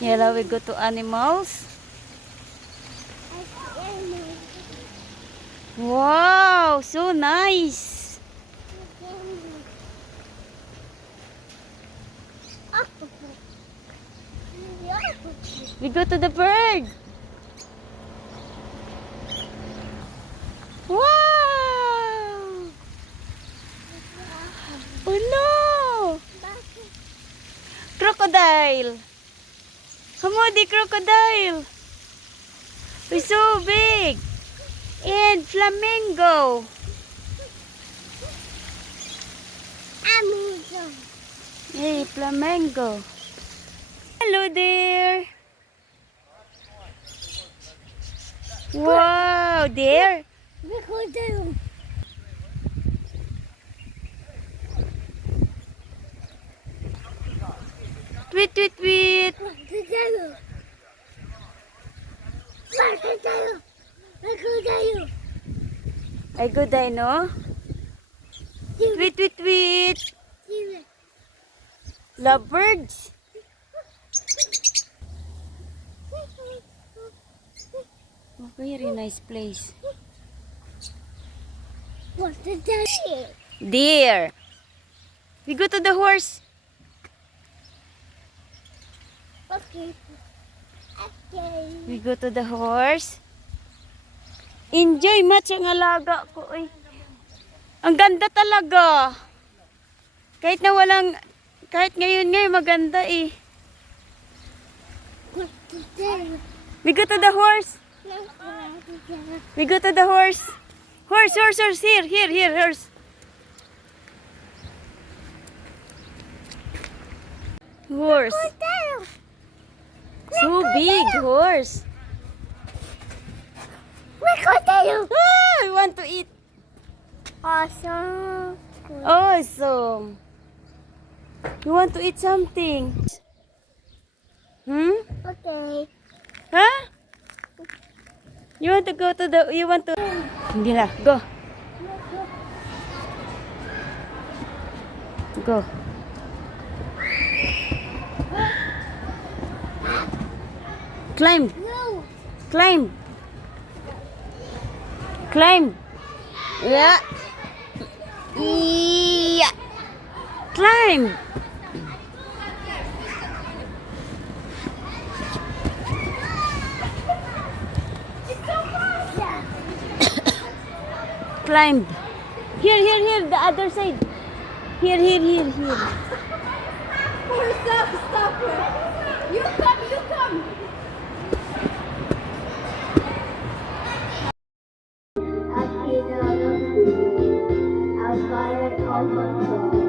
Yeah, we go to animals. Wow, so nice. We go to the bird. Wow. Oh no. Crocodile. Hamodi crocodile. It's so big. And flamingo. Hey, flamingo. Hello there. Wow, there. Tweet, tweet, tweet. I go dino. Tweet, tweet, tweet. Lovebirds. Oh, very nice place. Deer. We go to the horse. Okay. We go to the horse. Enjoy much ang alaga ko. Ay. Ang ganda talaga. Kahit na walang, kahit ngayon maganda eh. We go to the horse. We go to the horse. Horse, horse, horse. Here, here, here, horse. Horse. So big, horse. Ah, I want to eat. Awesome. Awesome. You want to eat something? Hmm? Okay. Huh? You want to go to the, you want to, hindi na, go. Go. Climb, No. climb. Climb. Yeah. Yeah. Climb. Climb. Here, here, here, the other side. Here, here, here, here. Stop, stop. You come, you come. I've fired all my